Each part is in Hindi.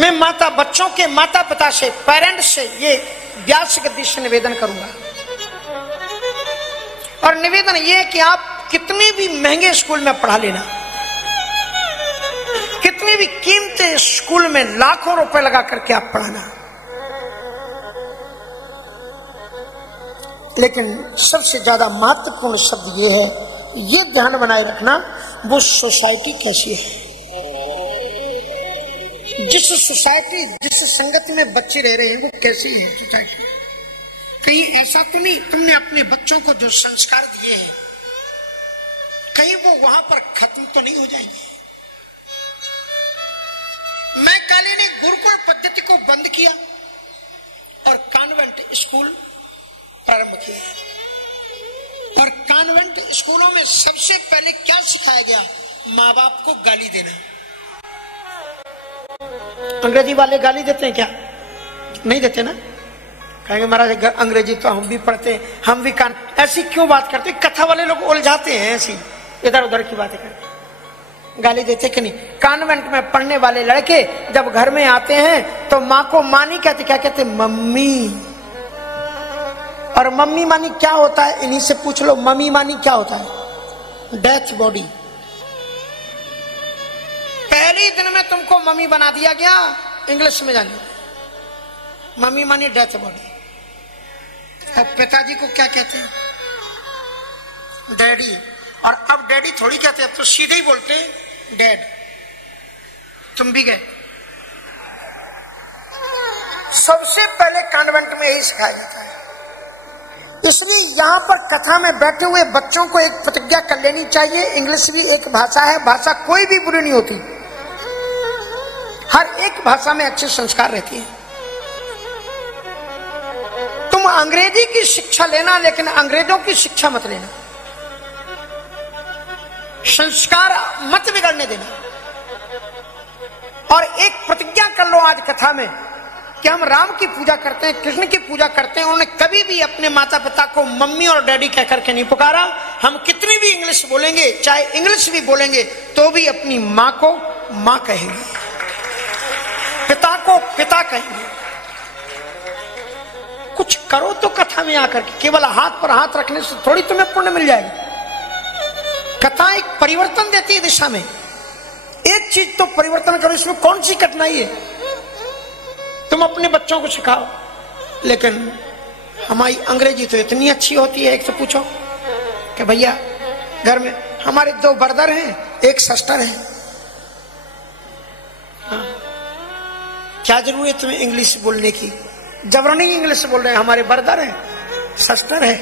मैं बच्चों के माता पिता से, पेरेंट्स से ये व्यास गद्दी से निवेदन करूंगा। और निवेदन ये है कि आप कितने भी महंगे स्कूल में पढ़ा लेना, कितने भी कीमती स्कूल में लाखों रुपए लगा करके आप पढ़ाना, लेकिन सबसे ज्यादा महत्वपूर्ण शब्द ये है, ये ध्यान बनाए रखना, वो सोसाइटी कैसी है। जिस सोसाइटी, जिस संगत में बच्चे रह रहे हैं वो कैसी है सोसाइटी। कहीं ऐसा तो नहीं तुमने अपने बच्चों को जो संस्कार दिए हैं कहीं वो वहां पर खत्म तो नहीं हो जाएंगे। मैकाले ने गुरुकुल पद्धति को बंद किया और कॉन्वेंट स्कूल प्रारंभ किया। और कॉन्वेंट स्कूलों में सबसे पहले क्या सिखाया गया? माँ बाप को गाली देना। अंग्रेजी वाले गाली देते हैं क्या? नहीं देते ना। कहेंगे महाराज अंग्रेजी तो हम भी पढ़ते हैं, हम भी कान। ऐसी क्यों बात करते? कथा वाले लोग उलझाते हैं, ऐसी इधर उधर की बातें करते। गाली देते कि नहीं? कॉन्वेंट में पढ़ने वाले लड़के जब घर में आते हैं तो माँ को माँ नहीं कहते, क्या कहते? मम्मी। और मम्मी मानी क्या होता है? इन्हीं से पूछ लो, मम्मी मानी क्या होता है? Death body. पहले दिन में तुमको मम्मी बना दिया गया, इंग्लिश में जानिए, मम्मी मानी डेथ बॉडी। और पिताजी को क्या कहते हैं? डैडी। और अब डैडी थोड़ी कहते हैं, अब तो सीधे ही बोलते हैं डैड। तुम भी गए। सबसे पहले कॉन्वेंट में यही सिखाया जाता है। इसलिए यहां पर कथा में बैठे हुए बच्चों को एक प्रतिज्ञा कर लेनी चाहिए, इंग्लिश भी एक भाषा है, भाषा कोई भी बुरी नहीं होती, हर एक भाषा में अच्छे संस्कार रहते हैं। तुम अंग्रेजी की शिक्षा लेना, लेकिन अंग्रेजों की शिक्षा मत लेना, संस्कार मत बिगड़ने देना। और एक प्रतिज्ञा कर लो आज कथा में कि हम राम की पूजा करते हैं, कृष्ण की पूजा करते हैं। उन्होंने कभी भी अपने माता पिता को मम्मी और डैडी कह करके नहीं पुकारा। हम कितनी भी इंग्लिश बोलेंगे, चाहे इंग्लिश भी बोलेंगे, तो भी अपनी माँ को माँ कहेंगे, पिता को पिता कहेंगे। कुछ करो तो कथा में आकर के, केवल हाथ पर हाथ रखने से थोड़ी तुम्हें पुण्य मिल जाएगा। कथा एक परिवर्तन देती है दिशा में। एक चीज तो परिवर्तन करो, इसमें कौन सी कठिनाई है? तुम अपने बच्चों को सिखाओ, लेकिन हमारी अंग्रेजी तो इतनी अच्छी होती है। एक तो पूछो कि भैया घर में हमारे 2 ब्रदर हैं, 1 सिस्टर है, हाँ, क्या जरूरत है तुम्हें इंग्लिश बोलने की? जबरनी इंग्लिश बोल रहे हैं, हमारे ब्रदर हैं, सिस्टर है।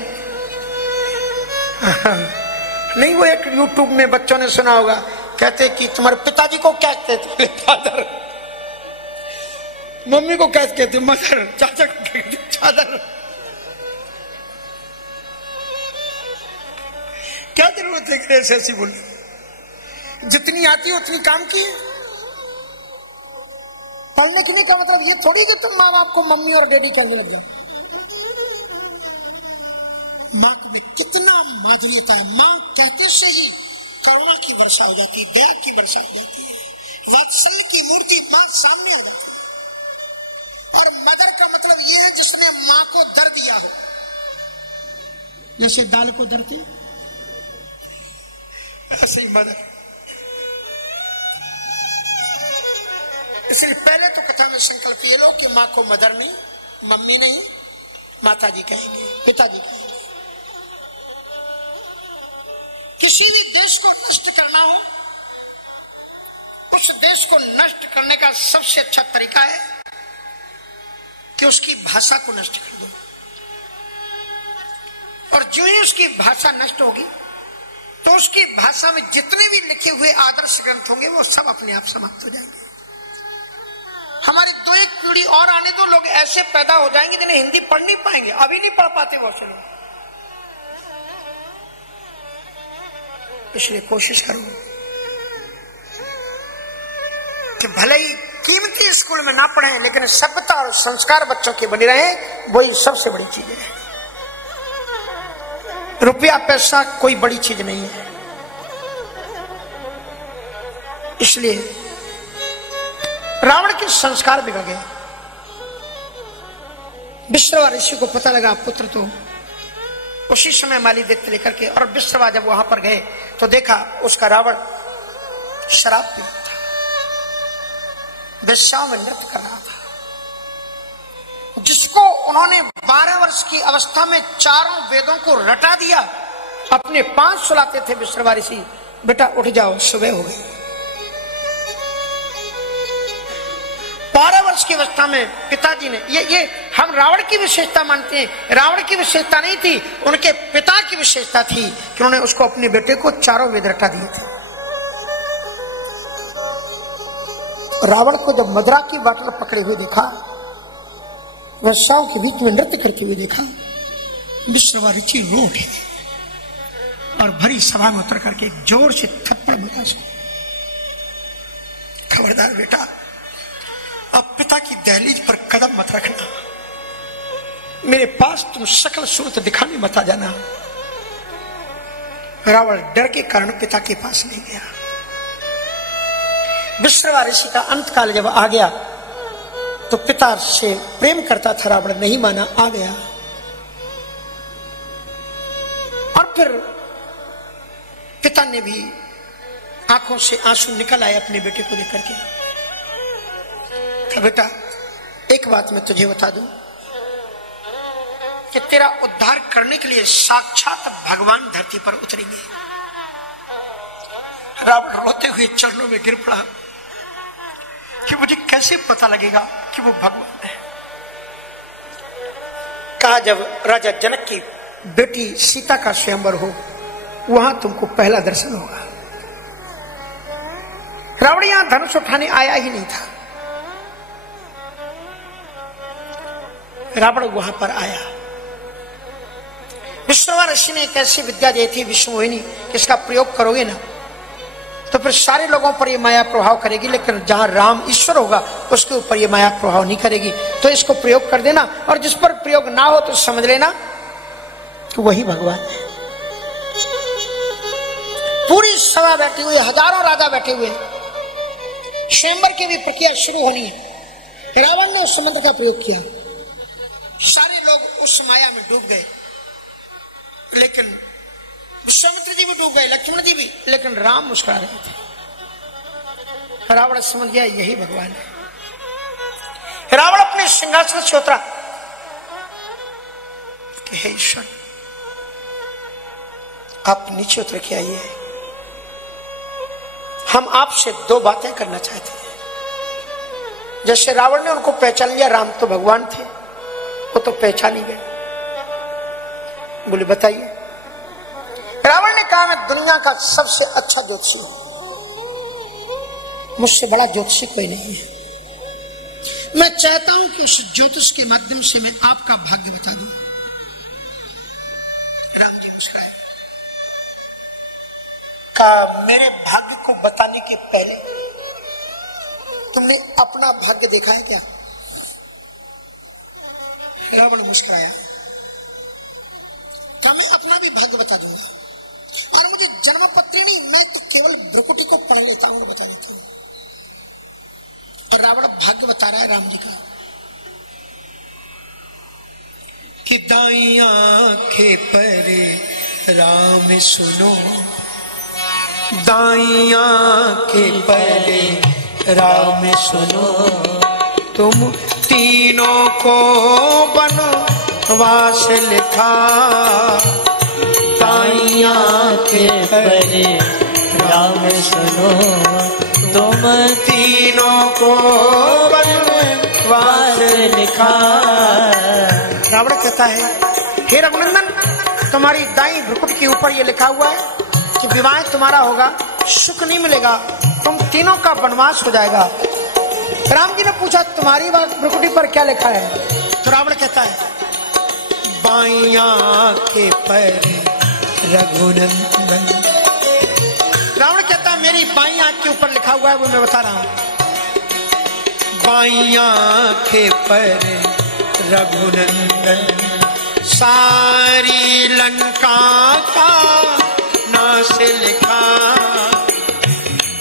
नहीं, वो एक यूट्यूब में बच्चों ने सुना होगा, कहते कि तुम्हारे पिताजी को क्या कहते? फादर। मम्मी को क्या कहते? मदर। चाचा को कहते चादर। क्या जरूरत है कि ऐसी बोलने? जितनी आती है उतनी काम की है। पढ़ने की नहीं का मतलब ये थोड़ी कि तुम माँ बाप को मम्मी और डैडी कहने लग जाओ। माँ में कितना माधुर्यता है। माँ कहते से ही करुणा की वर्षा हो जाती है, दया की वर्षा हो जाती है, वात्सल्य की मूर्ति माँ सामने आ जाती है। और मदर का मतलब ये है जिसने माँ को दर दिया हो, जैसे दाल को दरते, ऐसे ही मदर। इसलिए पहले तो कथा में संकल्प ये लो कि माँ को मदर नहीं, मम्मी नहीं, माताजी कहेंगे, पिताजी कहेंगे। किसी भी देश को नष्ट करना हो, उस देश को नष्ट करने का सबसे अच्छा तरीका है कि उसकी भाषा को नष्ट कर दो। और जो ही उसकी भाषा नष्ट होगी तो उसकी भाषा में जितने भी लिखे हुए आदर्श ग्रंथ होंगे वो सब अपने आप समाप्त हो जाएंगे। हमारे 2-1 पीढ़ी और आने दो, लोग ऐसे पैदा हो जाएंगे जिन्हें हिंदी पढ़ नहीं पाएंगे, अभी नहीं पढ़ पाते बहुत से लोग। इसलिए कोशिश करो कि भले ही कीमती स्कूल में ना पढ़े, लेकिन सभ्यता और संस्कार बच्चों के बने रहे, वही सबसे बड़ी चीज है। रुपया पैसा कोई बड़ी चीज नहीं है। इसलिए रावण के संस्कार बिगड़ गए। विश्रवा ऋषि को पता लगा पुत्र तो उसी समय माली दैत्य लेकर के, और विश्रवा जब वहां पर गए तो देखा उसका रावण शराब पी रहा था, वेश्याओं में नृत्य कर रहा था, जिसको उन्होंने 12 वर्ष की अवस्था में चारों वेदों को रटा दिया। अपने 5 सुलाते थे विश्रवा ऋषि, बेटा उठ जाओ सुबह हो गई। 12 वर्ष की अवस्था में पिताजी ने ये हम रावण की विशेषता मानते हैं, रावण की विशेषता नहीं थी, उनके पिता की विशेषता थी कि उन्होंने उसको अपने बेटे को चारों वेद रटा दिए थे। रावण को जब मदरा की बाटल पकड़े हुए देखा, वेश्याओं के बीच में नृत्य करते हुए देखा, विश्रवा ऋषि रो उठे और भरी सभा में उतर करके जोर से थप्पड़ मारा उसको। खबरदार बेटा, अब पिता की दहलीज पर कदम मत रखना, मेरे पास तुम सकल सूरत दिखाने मत आ जाना। रावण डर के कारण पिता के पास नहीं गया। विश्रवा ऋषि का अंतकाल जब आ गया तो पिता से प्रेम करता था रावण, नहीं माना, आ गया। और फिर पिता ने भी आंखों से आंसू निकल आए अपने बेटे को लेकर के। बेटा एक बात मैं तुझे बता दूं कि तेरा उद्धार करने के लिए साक्षात भगवान धरती पर उतरेंगे। रावण रोते हुए चरणों में गिर पड़ा कि मुझे कैसे पता लगेगा कि वो भगवान है। कहा जब राजा जनक की बेटी सीता का स्वयंवर हो, वहां तुमको पहला दर्शन होगा। रावण यहां धनुष उठाने आया ही नहीं था, रावण वहां पर आया। विश्रवा ऋषि ने एक ऐसी विद्या दी थी विश्वमोहिनी, इसका प्रयोग करोगे ना तो फिर सारे लोगों पर ये माया प्रभाव करेगी, लेकिन जहां राम ईश्वर होगा उसके ऊपर ये माया प्रभाव नहीं करेगी। तो इसको प्रयोग कर देना, और जिस पर प्रयोग ना हो तो समझ लेना कि वही भगवान है। पूरी सभा बैठी हुई, हजारों राजा बैठे हुए, स्वयंवर की भी प्रक्रिया शुरू होनी है। रावण ने उस मंत्र का प्रयोग किया, सारे लोग उस माया में डूब गए, लेकिन विश्वामित्र जी भी डूब गए, लक्ष्मण जी भी, लेकिन राम मुस्कुरा रहे थे। रावण समझ गया यही भगवान है। रावण अपने सिंहासन से उतरा कि हे ईश्वर, आप नीचे उतर के आइए, हम आपसे 2 बातें करना चाहते हैं। जैसे रावण ने उनको पहचान लिया, राम तो भगवान थे, वो तो पहचान ही गए। बोले बताइए। रावण ने कहा मैं दुनिया का सबसे अच्छा ज्योतिषी हूं, मुझसे बड़ा ज्योतिषी कोई नहीं है। मैं चाहता हूं कि उस ज्योतिष के माध्यम से मैं आपका भाग्य बता दूं। राम जी मुस्कुराए, कहा मेरे भाग्य को बताने के पहले तुमने अपना भाग्य देखा है क्या? रावण मुस्कुराया, क्या मैं अपना भी भाग्य बता दूंगा, और मुझे जन्मपत्री नहीं, मैं तो केवल भ्रुकुटी को पढ़ लेता हूं, बता देती हूं। रावण भाग्य बता रहा है राम जी का कि दाई आंखें परे राम सुनो, दाई आंखें परे राम सुनो, तुम तीनों को बनवास लिखा, दाई आंखें परे राम सुनो, तुम तीनों को बनवास लिखा। रावण कहता है हे रघुनंदन, तुम्हारी दाई भ्रुकुट के ऊपर ये लिखा हुआ है कि विवाह तुम्हारा होगा, सुख नहीं मिलेगा, तुम तीनों का वनवास हो जाएगा। राम जी ने पूछा तुम्हारी बात भ्रुकुटी पर क्या लिखा है? तो रावण कहता है बाई आंखें पर रघुनंदन। रावण कहता है मेरी बाई आंख के ऊपर लिखा हुआ है, वो मैं बता रहा हूं। बाई आंखें पर रघुनंदन, सारी लंका का नाश लिखा,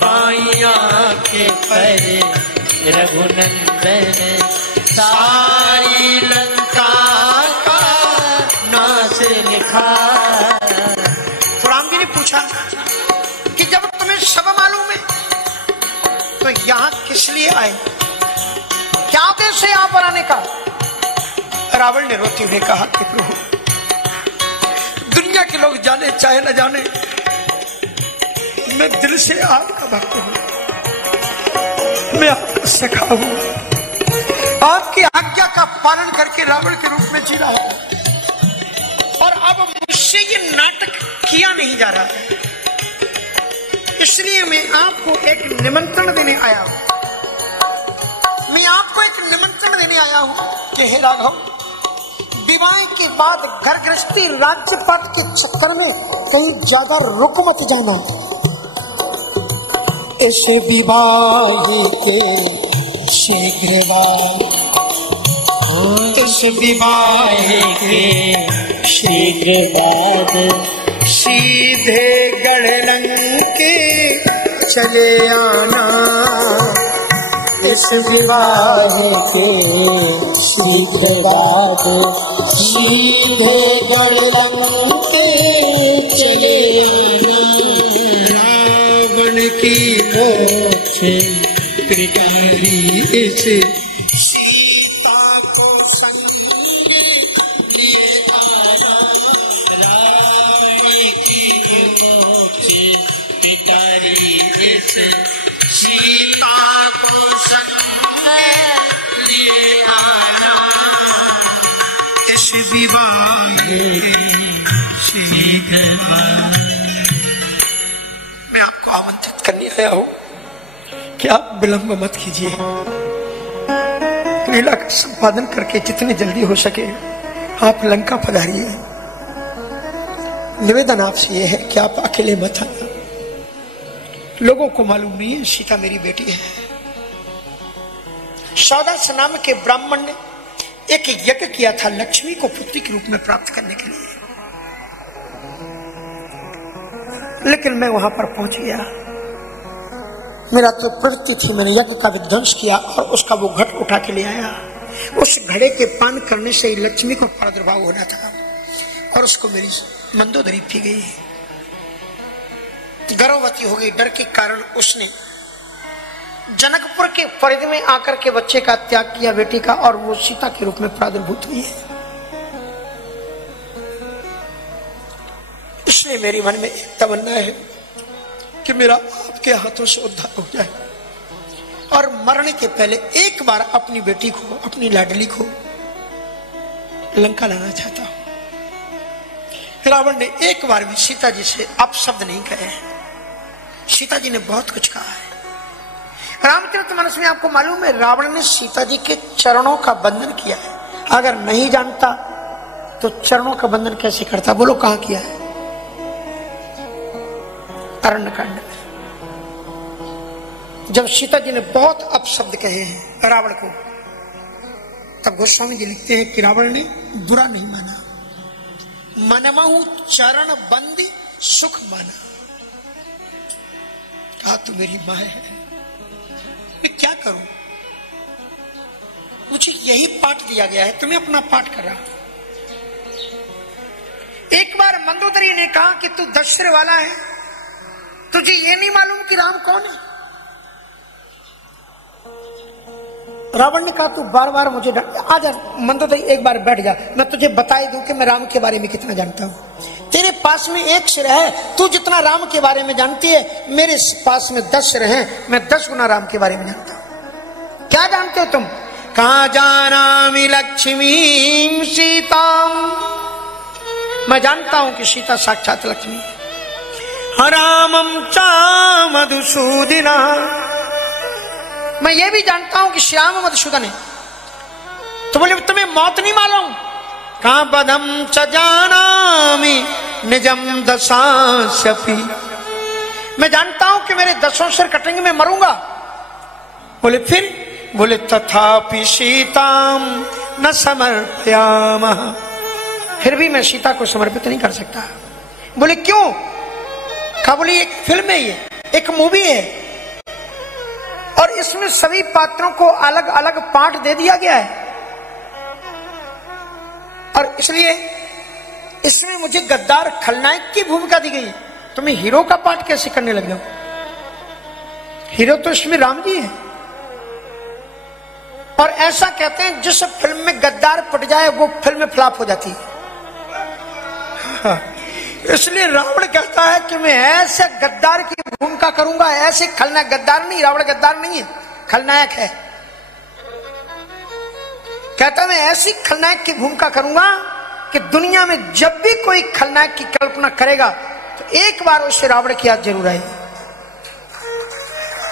बाई आंखें पर रघुनंदन सारी लंका का नाश लिखा। तो राम जी ने पूछा कि जब तुम्हें सब मालूम है तो यहां किस लिए आए, क्या उद्देश्य है यहां पर आने का? रावण ने रोते हुए कहा कि प्रभु, दुनिया के लोग जाने चाहे न जाने, मैं दिल से आपका भक्त हूं, मैं आपका सखा हूं, आपकी आज्ञा का पालन करके रावण के रूप में जी रहा हूं, और अब मुझसे ये नाटक किया नहीं जा रहा है, इसलिए मैं आपको एक निमंत्रण देने आया हूं। मैं आपको एक निमंत्रण देने आया हूं कि हे राघव, विवाह के बाद घर गृहस्थी राज्यपाट के चक्कर में कहीं ज्यादा रुक मत जाना। ऐसे विवाह के शीघ्र बाद, इस विवाह के शीघ्र बाद सीधे गढ़लंके चले आना। इस विवाह के शीघ्र बाद सीधे गढ़लंके चले आना। रावण की मोक्ष त्रिकारी इस सीता को संग लिए आना। रावण की मोक्ष पिटारी इस सीता को संग लिए आना। इस विवाह के शीघ्र बाद मैं आपको आमंत्रित करने आया हूं कि आप विलंब मत कीजिए। लीला का संपादन करके जितने जल्दी हो सके आप लंका पधारिए। निवेदन आपसे यह है कि आप अकेले मत आना। लोगों को मालूम नहीं है सीता मेरी बेटी है। सौदास नाम के ब्राह्मण ने एक यज्ञ किया था लक्ष्मी को पुत्री के रूप में प्राप्त करने के लिए, लेकिन मैं वहां पर पहुंच गया। मेरा तो प्रवृत्ति थी, मैंने यज्ञ का विध्वंस किया और उसका वो घट उठा के ले आया। उस घड़े के पान करने से ही लक्ष्मी को प्रादुर्भाव होना था और उसको मेरी मंदोदरी पी गई, गर्भवती हो गई। डर के कारण उसने जनकपुर के परिधि में आकर के बच्चे का त्याग किया, बेटी का, और वो सीता के रूप में प्रादुर्भूत हुई है। इसलिए मेरे मन में एक तमन्ना है कि मेरा आपके हाथों से उद्धार हो जाए और मरने के पहले एक बार अपनी बेटी को, अपनी लाडली को लंका लाना चाहता हूं। रावण ने एक बार भी सीता जी से अपशब्द नहीं कहे हैं। सीता जी ने बहुत कुछ कहा है। रामचरितमानस में आपको मालूम है रावण ने सीता जी के चरणों का बंधन किया है। अगर नहीं जानता तो चरणों का बंधन कैसे करता, बोलो कहां किया है? अरण्यकांड में। जब सीता जी ने बहुत अपशब्द कहे हैं रावण को, तब गोस्वामी जी लिखते हैं कि रावण ने बुरा नहीं माना। मनमहु चरण बंदी सुख माना। कहा तू मेरी मां है, मैं क्या करूं, मुझे यही पाठ दिया गया है, तुम्हें अपना पाठ कर रहा। एक बार मंदोदरी ने कहा कि तू 10 सिर वाला है, तुझे ये नहीं मालूम कि राम कौन है? रावण ने कहा तू बार बार मुझे आजा मंदोदरी, एक बार बैठ जा, मैं तुझे बताई दूं कि मैं राम के बारे में कितना जानता हूं। तेरे पास में 1 सिर है, तू जितना राम के बारे में जानती है, मेरे पास में 10 सिर हैं, मैं 10 गुना राम के बारे में जानता हूं। क्या जानते हो तुम? कहां जानामि लक्ष्मी सीता, मैं जानता हूं कि सीता साक्षात लक्ष्मी है। रामम चा मधुसूदना, मैं ये भी जानता हूं कि श्याम मधुसूदन है। तो बोले तुम्हें मौत नहीं मालूम? कहां बदम च जानामि निजम दशांशपि, मैं जानता हूं कि मेरे 10 सिर कटेंगे, मैं मरूंगा। बोले फिर? बोले तथापि सीताम न समर्पयामः, फिर भी मैं सीता को समर्पित नहीं कर सकता। बोले क्यों? कहा बोली एक फिल्म है, ये एक मूवी है और इसमें सभी पात्रों को अलग अलग पाठ दे दिया गया है। और इसलिए इसमें मुझे गद्दार खलनायक की भूमिका दी गई। तुम्हें हीरो का पाठ कैसे करने लग जाओ? हीरो तो इसमें राम जी है। और ऐसा कहते हैं जिस फिल्म में गद्दार पट जाए वो फिल्म फ्लॉप हो जाती है। इसलिए रावण कहता है कि मैं ऐसे गद्दार की भूमिका करूंगा, ऐसे खलनायक। गद्दार नहीं, रावण गद्दार नहीं है, खलनायक है। कहता मैं ऐसी खलनायक की भूमिका करूंगा कि दुनिया में जब भी कोई खलनायक की कल्पना करेगा तो एक बार उसे रावण की याद जरूर आएगी।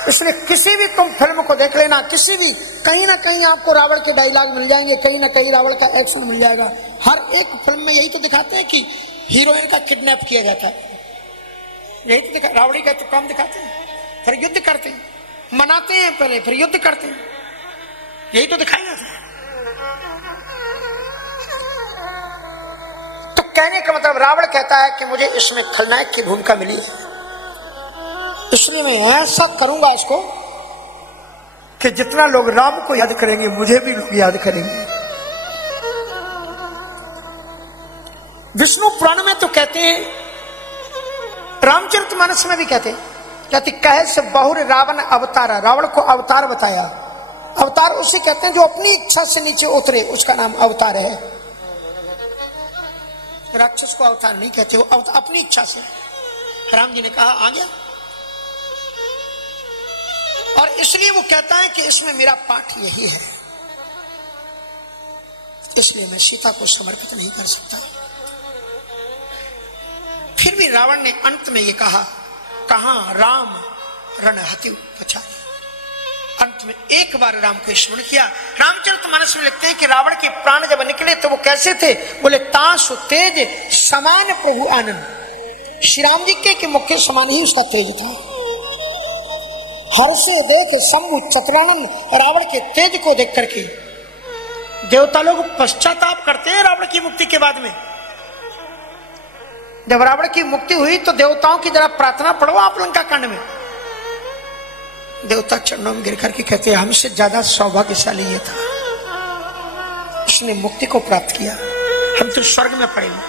इसलिए किसी भी तुम फिल्म को देख लेना, किसी भी कहीं ना कहीं आपको रावण के डायलॉग मिल जाएंगे, कहीं ना कहीं रावण का एक्शन मिल जाएगा। हर एक फिल्म में यही तो दिखाते हैं कि हीरोइन का किडनैप किया जाता है, यही तो दिखा। रावणी का तो काम दिखाते हैं, फिर युद्ध करते हैं, मनाते हैं पहले, फिर युद्ध करते हैं, यही तो दिखाया जाता है। तो कहने का मतलब रावण कहता है कि मुझे इसमें खलनायक की भूमिका मिली है, इसलिए मैं ऐसा करूंगा इसको कि जितना लोग राम को याद करेंगे मुझे भी लोग याद करेंगे। विष्णु पुराण में तो कहते हैं, रामचरितमानस में भी कहते कहे से बहुर रावण अवतारा, रावण को अवतार बताया। अवतार उसे कहते हैं जो अपनी इच्छा से नीचे उतरे, उसका नाम अवतार है। राक्षस को अवतार नहीं कहते, वो अपनी इच्छा से। राम जी ने कहा आ गया, और इसलिए वो कहता है कि इसमें मेरा पाठ यही है, इसलिए मैं सीता को समर्पित नहीं कर सकता। फिर भी रावण ने अंत में ये कहा, कहां राम रण हत्यु पछाड़ी। अंत में एक बार राम को स्मरण किया। रामचरितमानस में लिखते हैं कि रावण के प्राण जब निकले तो वो कैसे थे? बोले तासु तेज समान प्रभु आनंद। श्री राम जी के मुख समान ही उसका तेज था। हर से देख शंभु चक्रानंद, रावण के तेज को देख करके देवता लोग पश्चाताप करते हैं रावण की मुक्ति के बाद में। जब रावण की मुक्ति हुई तो देवताओं की जरा प्रार्थना पढ़ो आप लंका कांड में। देवता चरणों में गिर करके कहते हैं हमसे ज्यादा सौभाग्यशाली ये था, उसने मुक्ति को प्राप्त किया, हम तो स्वर्ग में पड़े हुए।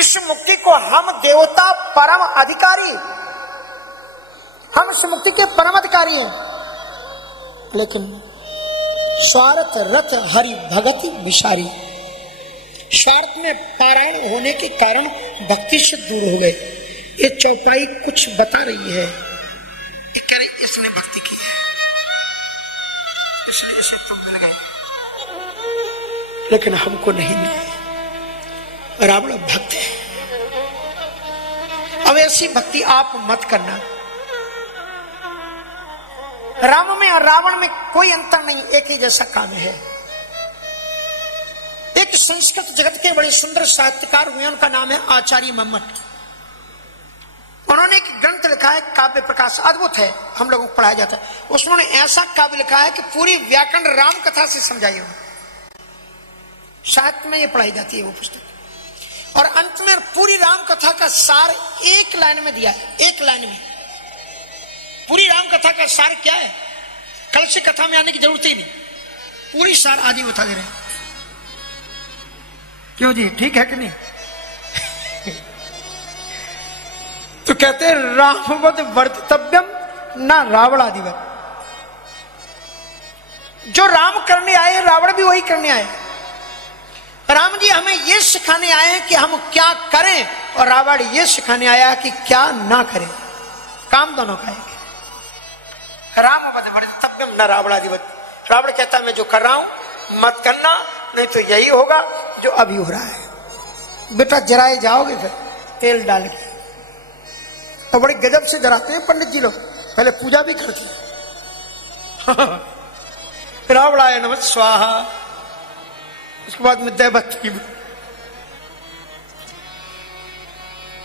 इस मुक्ति को हम देवता परम अधिकारी, हम इस मुक्ति के परम अधिकारी हैं। लेकिन स्वार्थ रथ हरि भगति विशारी, स्वार्थ में पारायण होने के कारण भक्ति से दूर हो गए। ये चौपाई कुछ बता रही है, कह रही इसने भक्ति की है इसलिए इसे तुम मिल गए, लेकिन हमको नहीं मिले। रावण भक्त है, अब ऐसी भक्ति आप मत करना। राम में और रावण में कोई अंतर नहीं, एक ही जैसा काम है। एक संस्कृत जगत के बड़े सुंदर साहित्यकार हुए, उनका नाम है आचार्य मम्मट। उन्होंने एक ग्रंथ लिखा है काव्य प्रकाश, अद्भुत है, हम लोगों को पढ़ाया जाता है। उसमें ऐसा काव्य लिखा है कि पूरी व्याकरण राम कथा से समझाई हो, साहित्य में ये पढ़ाई जाती है वो पुस्तक। और अंत में पूरी राम कथा का सार एक लाइन में दिया है, एक लाइन में। पूरी राम कथा का सार क्या है? कल से कथा में आने की जरूरत ही नहीं, पूरी सार आज ही बता दे रहे हैं। क्यों जी, ठीक है कि नहीं? तो कहते हैं रामवद वर्तितव्यम ना रावणादिवत। जो राम करने आए रावण भी वही करने आए। राम जी हमें ये सिखाने आए हैं कि हम क्या करें, और रावण ये सिखाने आया कि क्या ना करें। काम दोनों का है। रामवद वर्तितव्यम न रावणादिवत। रावण कहता है मैं जो कर रहा हूं मत करना, नहीं तो यही होगा जो अभी हो रहा है। बेटा जराए जाओगे फिर तेल डाल के। तो बड़े गजब से जराते हैं पंडित जी लोग, पहले पूजा भी करते हैं। रावणाय नमः स्वाहा, उसके बाद में दैवत।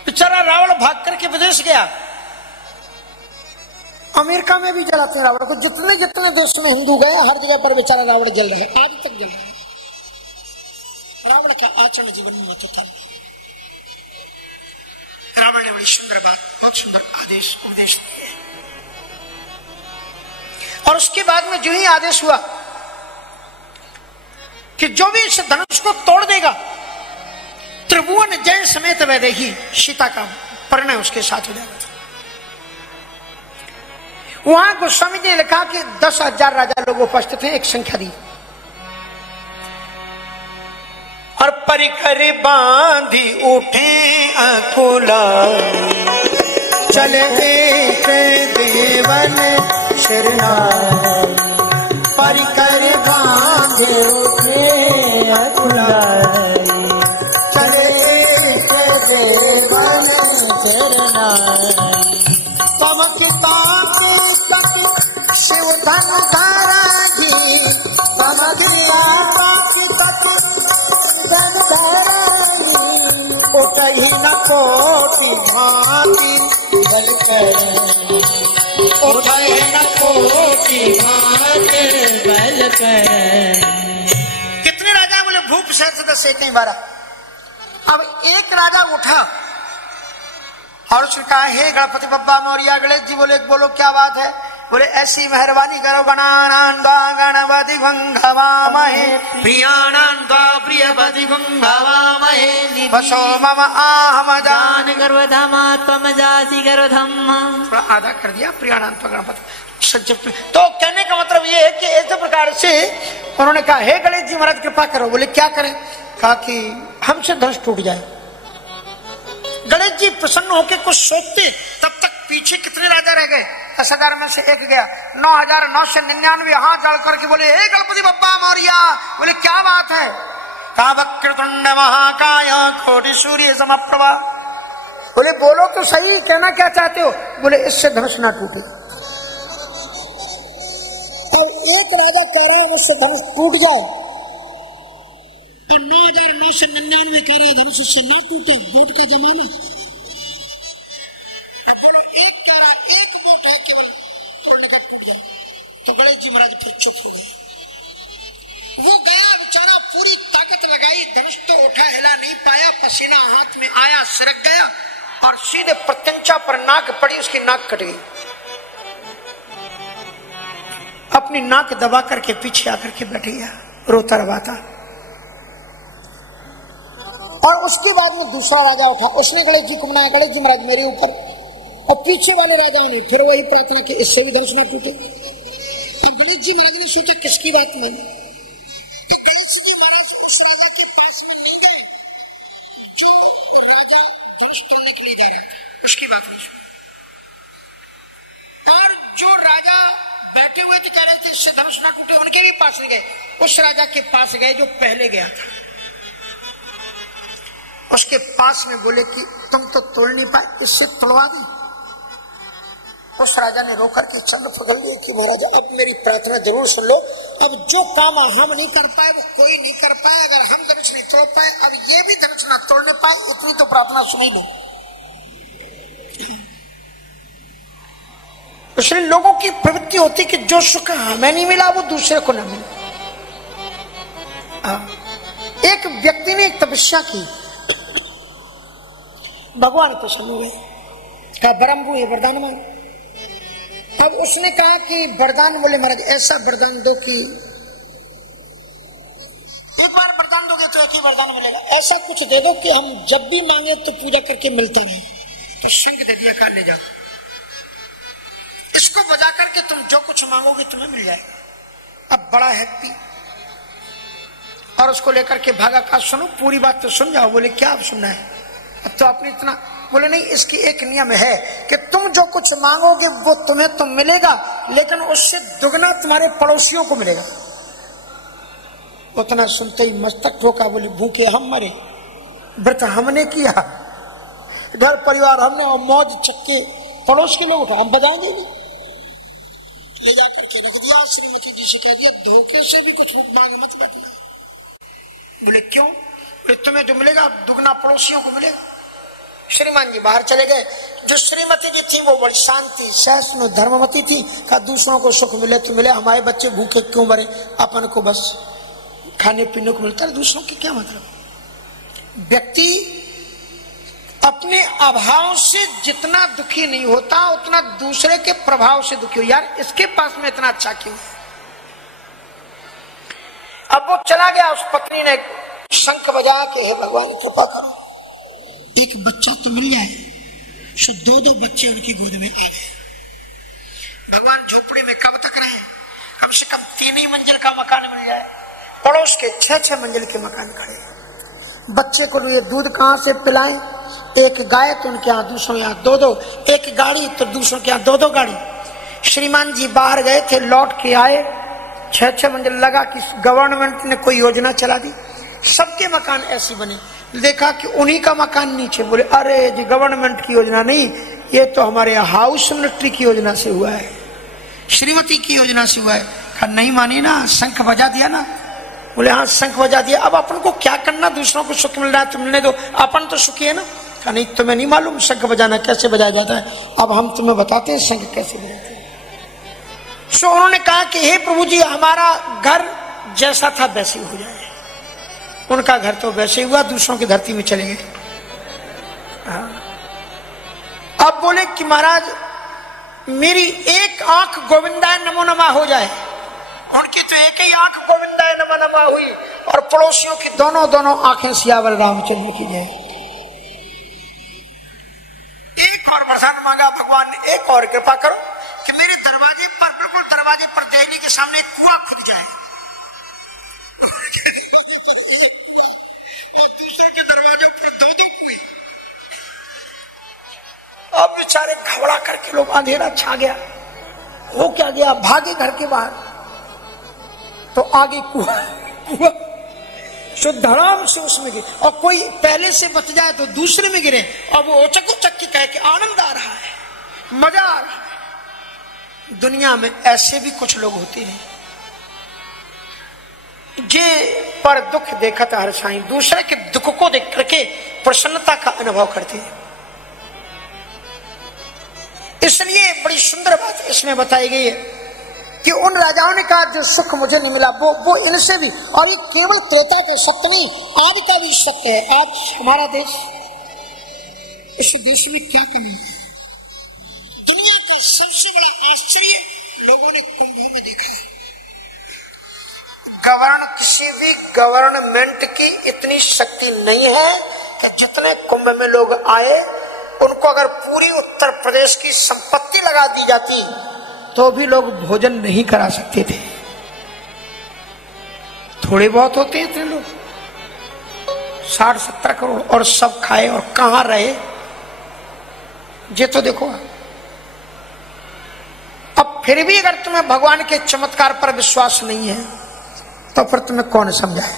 बेचारा रावण भाग करके विदेश गया। अमेरिका में भी जलाते हैं रावण को। जितने जितने देश में हिंदू गए हर जगह पर बेचारा रावण जल रहा है, आज तक जल रहा है। रावण का आचरण जीवन में मत था। रावण ने बड़ी सुंदर बात, बहुत सुंदर आदेश उपदेश दिए। और उसके बाद में जो ही आदेश हुआ कि जो भी इस धनुष को तोड़ देगा त्रिभुवन जय समेत वैदेही, सीता का परिणय उसके साथ हो जाएगा। वहां गोस्वामी जी ने लिखा कि 10,000 राजा लोग उपस्थित हैं, एक संख्या दी। और परिकर बांधी उठे अकुला, चले एक देवन शरणाई। परिकर बांधे उठे अकुलाई, चले एक देवन शरणाई। चमकता के कपि शिव धन धाराही, चमकता के कपि धन धाराही। उठही न कोटि भांति बल कर, उठही न कोटि भांति बल कर। कितने राजा बोले भूप सहस्र दस कई 12। अब एक राजा उठा और उसने कहा, हे गणपति बप्पा मौर्य। गणेश जी बोले, बोलो क्या बात है? बोले ऐसी मेहरबानी करो, गणानान्वा गणपति गंगवामहे, प्रियाणान्वा प्रियपति गंगवामहे। वसो मम आहम जान गर्वधमा त्वम जासि गर्वधम। थोड़ा आधा कर दिया, प्रियाणान्वा गणपति सज्जन। तो कहने का मतलब ये है कि ऐसे प्रकार से उन्होंने कहा, हे गणेश जी महाराज कृपा करो। बोले क्या करें? कहा कि हमसे धनुष टूट जाए। गणेश जी प्रसन्न होकर कुछ सोचते, तब तक पीछे कितने राजा रह गए? 10,000 में से एक गया। 9,999 हाथ जड़ करके बोले, हे गणपति बप्पा मौर्य। बोले क्या बात है? कहा वक्रतुंड महाकाय कोटि सूर्य समप्रभा। बोले बोलो तो सही, कहना क्या चाहते हो? बोले इससे धनुष ना टूटे। और एक राजा कह रहे हैं उससे धनुष टूट जाए, 9,999 कह रहे धनुष से ना टूटे। वोट का जमाना, एक वोट है केवल तोड़ने का टूट जाए। तो गणेश जी महाराज फिर चुप हो गए। वो गया बेचारा, पूरी ताकत लगाई, धनुष तो उठा, हिला नहीं पाया, पसीना हाथ में आया, सिरक गया और सीधे प्रत्यंचा पर नाक पड़ी, उसकी नाक कट गई। अपनी नाक दबा करके पीछे आकर के बैठ गया, रोता रवाता। और उसके बाद में दूसरा राजा उठा, उसने गणेश जी को मनाया, गणेश जी महाराज मेरे ऊपर। और पीछे वाले राजाओं ने फिर वही प्रार्थना की, इससे भी धनुष न टूटे। गणेश जी महाराज ने सोचा किसकी बात मानी? गणेश जी महाराज उस राजा के पास में नहीं गए जो राजा धनुष तोड़ने के लिए जा रहा था, उसकी बात नहीं। और जो राजा बैठे हुए थे, कह रहे थे इससे धनुष न टूटे, उनके भी पास नहीं गए। उस राजा के पास गए जो पहले गया था। उसके पास में बोले कि तुम तो तोड़ नहीं पाए, इससे तोड़वा दी। उस राजा ने रोकर के चंद्र पकड़ लिए कि महाराज अब मेरी प्रार्थना जरूर सुन लो। अब जो काम हम नहीं कर पाए वो कोई नहीं कर पाए। अगर हम धनुष नहीं तोड़ पाए, अब ये भी धनुष ना तोड़ने पाए, इतनी तो प्रार्थना सुनी लो। इसलिए लोगों की प्रवृत्ति होती कि जो सुख हमें नहीं मिला वो दूसरे को न मिले। एक व्यक्ति ने तपस्या की, भगवान प्रसन्न हुए, कहा वरम हुए, वरदान मांग। अब उसने कहा कि वरदान, बोले महाराज ऐसा वरदान दो कि एक बार वरदान दोगे तो एक ही वरदान मिलेगा, ऐसा कुछ दे दो कि हम जब भी मांगे तो पूजा करके मिलता नहीं। तो शंख दे दिया, कहा ले जाओ, इसको बजा करके तुम जो कुछ मांगोगे तुम्हें मिल जाएगा। अब बड़ा हैप्पी, और उसको लेकर के भागा, कहा सुनो पूरी बात तो सुन जाओ। बोले क्या अब सुनना है? अब तो आपने इतना। बोले नहीं, इसकी एक नियम है कि तुम जो कुछ मांगोगे वो तुम्हें तो मिलेगा, लेकिन उससे दुगना तुम्हारे पड़ोसियों को मिलेगा। उतना सुनते ही मस्तक ठोका, बोले भूखे हम मरे, व्रत हमने किया, घर परिवार हमने, और मौज चक्के पड़ोस के लोग उठा, हम बजाएंगे नहीं। ले जाकर के रख दिया, श्रीमती जी से कह दिया धोखे से भी कुछ मांग मत बैठना। बोले क्यों? बोले तुम्हें जो मिलेगा दुगना पड़ोसियों को मिलेगा। श्रीमान जी बाहर चले गए। जो श्रीमती जी थी वो बड़ी शांति सहिष्णु धर्मवती थी। कहा दूसरों को सुख मिले तो मिले, हमारे बच्चे भूखे क्यों मरे, अपन को बस खाने पीने को मिलता है, दूसरों की क्या मतलब। व्यक्ति अपने अभाव से जितना दुखी नहीं होता उतना दूसरे के प्रभाव से दुखी हो। यार इसके पास में इतना अच्छा क्यों है? अब वो चला गया, उस पत्नी ने शंख बजा के हे भगवान कृपा करो एक बच्चा तो मिल जाए। सो दो बच्चे उनकी गोद में आ गए। भगवान झोपड़ी में कब तक रहे? कम से कम 3 ही मंजिल का मकान मिल जाए। पड़ोस के 6 मंजिल के मकान खड़े। बच्चे को लिए दूध कहां से पिलाएं? एक गाय तो उनके यहाँ, दूसरों यहाँ 2-2, एक गाड़ी तो दूसरों के यहाँ 2-2 गाड़ी। श्रीमान जी बाहर गए थे, लौट के आए, 6 मंजिल लगा कि गवर्नमेंट ने कोई योजना चला दी, सबके मकान ऐसे बने। देखा कि उन्हीं का मकान नीचे। बोले अरे जी गवर्नमेंट की योजना नहीं, ये तो हमारे हाउस मिनिस्ट्री की योजना से हुआ है, श्रीमती की योजना से हुआ है। कहा नहीं मानी ना, शंख बजा दिया ना। बोले हाँ शंख बजा दिया, अब अपन को क्या करना, दूसरों को सुख मिल रहा है तो मिलने दो, अपन तो सुखी है ना। कहा नहीं तुम्हें नहीं मालूम शंख बजाना कैसे बजाया जाता है, अब हम तुम्हें बताते हैं शंख कैसे बजाते हैं। सो उन्होंने कहा कि हे प्रभु जी हमारा घर जैसा था वैसे हो जाए। उनका घर तो वैसे हुआ, दूसरों की धरती में चले गए। अब बोले कि महाराज मेरी एक आंख गोविंदाय नमो नमः हो जाए। उनकी तो एक ही आंख गोविंदाय नमो नमः हुई और पड़ोसियों की दोनों आंखें सियावर रामचंद्र की जय। एक और वरदान मांगा भगवान ने, एक और कृपा करो कि मेरे दरवाजे पर, बिल्कुल दरवाजे पर देहली के सामने कुआं खुद जाए। दूसरे के दरवाजे पर 2-2 कुएं। अब बेचारे घबरा करके लोग, अंधेरा छा गया, हो क्या गया, भागे घर के बाहर, तो आगे कुआं सो धड़ाम से उसमें गिरे। और कोई पहले से बच जाए तो दूसरे में गिरे, और वो ओचक उचक के कहे कि आनंद आ रहा है, मजा आ रहा है। दुनिया में ऐसे भी कुछ लोग होते हैं जे पर दुख देखता हर साईं, दूसरे के दुख को देख करके प्रसन्नता का अनुभव करते हैं। इसलिए बड़ी सुंदर बात इसमें बताई गई है कि उन राजाओं ने कहा जो सुख मुझे नहीं मिला वो इनसे भी, और ये केवल त्रेता का सत्य नहीं, आज का भी सत्य है। आज हमारा देश, इस देश में क्या कमी है? दुनिया का सबसे बड़ा आश्चर्य लोगों ने कुंभों में देखा है। किसी भी गवर्नमेंट की इतनी शक्ति नहीं है कि जितने कुंभ में लोग आए उनको अगर पूरी उत्तर प्रदेश की संपत्ति लगा दी जाती तो भी लोग भोजन नहीं करा सकते थे। थोड़े बहुत होते हैं इतने लोग, 60-70 करोड़, और सब खाए और कहां रहे ये तो देखो। अब फिर भी अगर तुम्हें भगवान के चमत्कार पर विश्वास नहीं है तो फिर तुम्हें कौन समझाए?